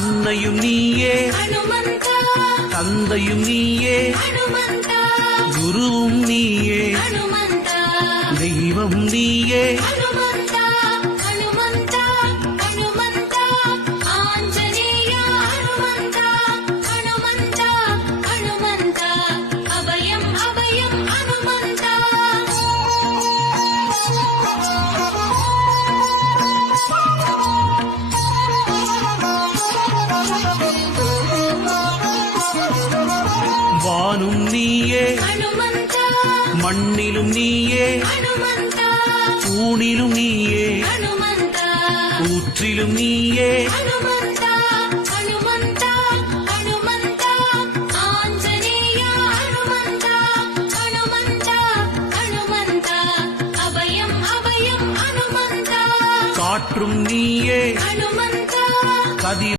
அன்னையும் நீயே ஹனுமந்தா, தந்தையும் நீயே ஹனுமந்தா, குருவும் நீயே ஹனுமந்தா, தெய்வம் நீயே ஹனுமந்தா, ஹனுமந்தா, ஹனுமந்தா, ஆஞ்சநேயா ஹனுமந்தா, ஹனுமந்தா, ஹனுமந்தா, அபயம் அபயம் ஹனுமந்தா. வானும் நீயே ஹனுமந்தா, மண்ணிலும் நீயே ஹனுமந்தா, ஊனிலும் நீயே ஹனுமந்தா, ஊற்றிலும் நீயே ஹனுமந்தா, ஹனுமந்தா, ஹனுமந்தா, ஆஞ்சநேயா ஹனுமந்தா, ஹனுமந்தா, ஹனுமந்தா, அபயம் அபயம் ஹனுமந்தா. காற்றும் நீயே ஹனுமந்தா, கதிர்